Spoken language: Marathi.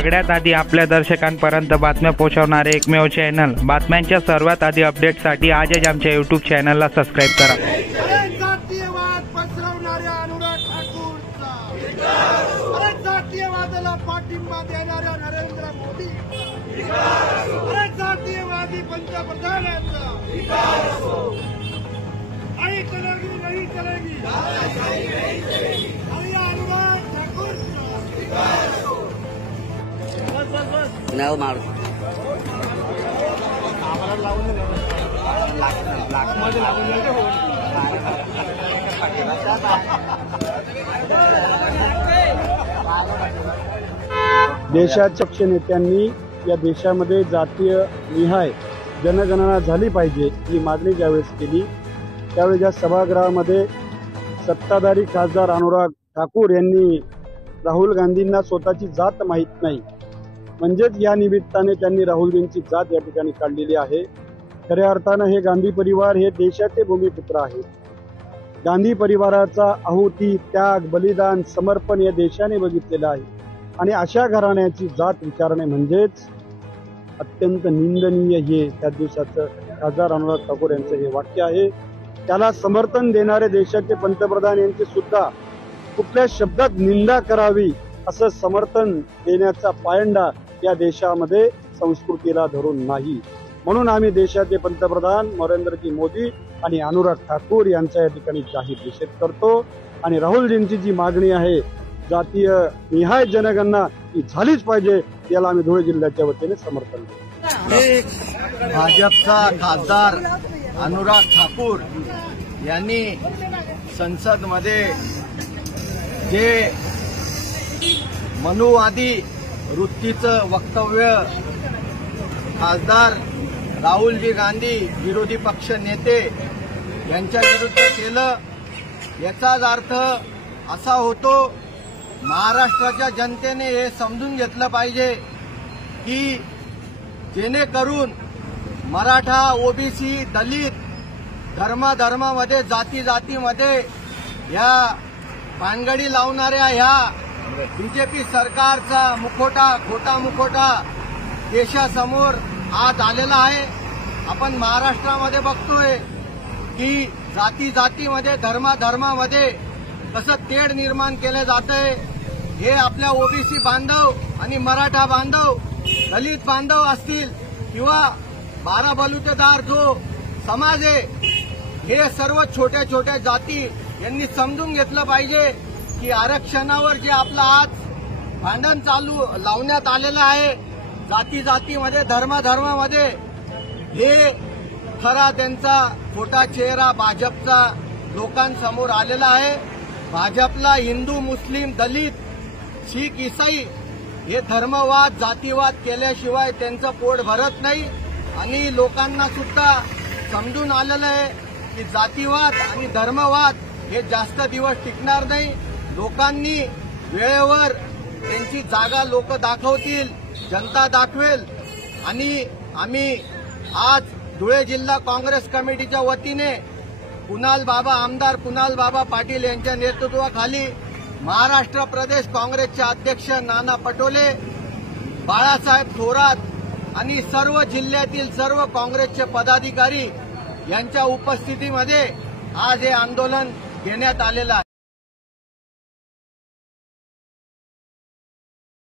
सगळ्यात आधी आपल्या दर्शकांपर्यंत बातम्या पोहोचवणारे एकमेव चॅनल। बातम्यांच्या सर्वात आधी अपडेटसाठी आजच आमच्या YouTube चॅनलला सबस्क्राइब करा। जातीयवाद पसरवणाऱ्या अनुराग ठाकूरचा जातीयवादाला पाठिंबा देणाऱ्या नरेंद्र मोदी जातीयवादी पंतप्रधानांचा नहीं चलेगी नहीं चलेगी अनुराग ठाकूरचा नाव मार देशाच्या पक्ष नेत्यांनी या देशामध्ये जातीय निहाय जनगणना झाली पाहिजे ही मागणी ज्यावेळेस केली त्यावेळी या सभागृहामध्ये सत्ताधारी खासदार अनुराग ठाकूर यांनी राहुल गांधींना स्वतःची जात माहीत नाही म्हणजेच या निमित्ताने त्यांनी राहुलजींची जात या ठिकाणी काढलेली आहे। खऱ्या अर्थानं हे गांधी परिवार हे देशाचे भूमिपुत्र आहेत। गांधी परिवाराचा आहुती त्याग बलिदान समर्पण या देशाने बघितलेलं आहे आणि अशा घराण्याची जात विचारणे म्हणजेच अत्यंत निंदनीय हे त्या दिवसाचं खासदार अनुराग ठाकूर यांचं हे वाक्य आहे। त्याला समर्थन देणारे देशाचे पंतप्रधान यांचे सुद्धा कुठल्या शब्दात निंदा करावी असं समर्थन देण्याचा पायंडा या देशामध्ये संस्कृतीला धरून नाही। म्हणून आम्ही देशाचे पंतप्रधान नरेंद्रजी मोदी आणि अनुराग ठाकूर यांचा या ठिकाणी जाहीर निषेध करतो आणि राहुलजींची जी मागणी आहे जातीय निहाय जनगणना ही झालीच पाहिजे याला आम्ही धुळे जिल्ह्याच्या वतीने समर्थन देतो। भाजपचा खासदार अनुराग ठाकूर यांनी संसदमध्ये जे मनुवादी वृत्तीचं वक्तव्य खासदार राहुलजी गांधी विरोधी पक्ष नेते यांच्या विरुद्ध केलं याचाच अर्थ असा होतो महाराष्ट्राच्या जनतेने हे समजून घेतलं पाहिजे की जेणेकरून मराठा ओबीसी दलित धर्मामध्ये जातीमध्ये या पानगडी लावणाऱ्या ह्या बीजेपी सरकारचा खोटा मुखोटा देशासमोर आज आलेला आहे। आपण महाराष्ट्रामध्ये बघतोय की जातीमध्ये धर्मामध्ये कसं तेढ निर्माण केलं जातंय। हे आपल्या ओबीसी बांधव आणि मराठा बांधव दलित बांधव असतील किंवा बारा बलुतेदार जो समाज आहे हे सर्व छोट्या जाती यांनी समजून घेतलं पाहिजे की आरक्षणावर जे आपलं आज भांडण लावण्यात आलेलं आहे जातीमध्ये धर्मामध्ये हे खरा त्यांचा खोटा चेहरा भाजपचा लोकांसमोर आलेला आहे। भाजपला हिंदू मुस्लिम दलित शीख ईसाई हे धर्मवाद जातीवाद केल्याशिवाय त्यांचं पोट भरत नाही आणि लोकांना सुद्धा समजून आलेलं आहे की जातीवाद आणि धर्मवाद हे जास्त दिवस टिकणार नाही। लोकांनी वेळेवर त्यांची जागा लोक दाखवतील जनता दाखवेल आणि आम्ही आज धुळे जिल्हा काँग्रेस कमिटीच्या वतीने आमदार कुणाल बाबा पाटील यांच्या नेतृत्वाखाली महाराष्ट्र प्रदेश काँग्रेसचे अध्यक्ष नाना पटोले बाळासाहेब थोरात आणि सर्व जिल्ह्यातील सर्व काँग्रेसचे पदाधिकारी यांच्या उपस्थितीमध्ये आज हे आंदोलन घेण्यात आलेलं आहे।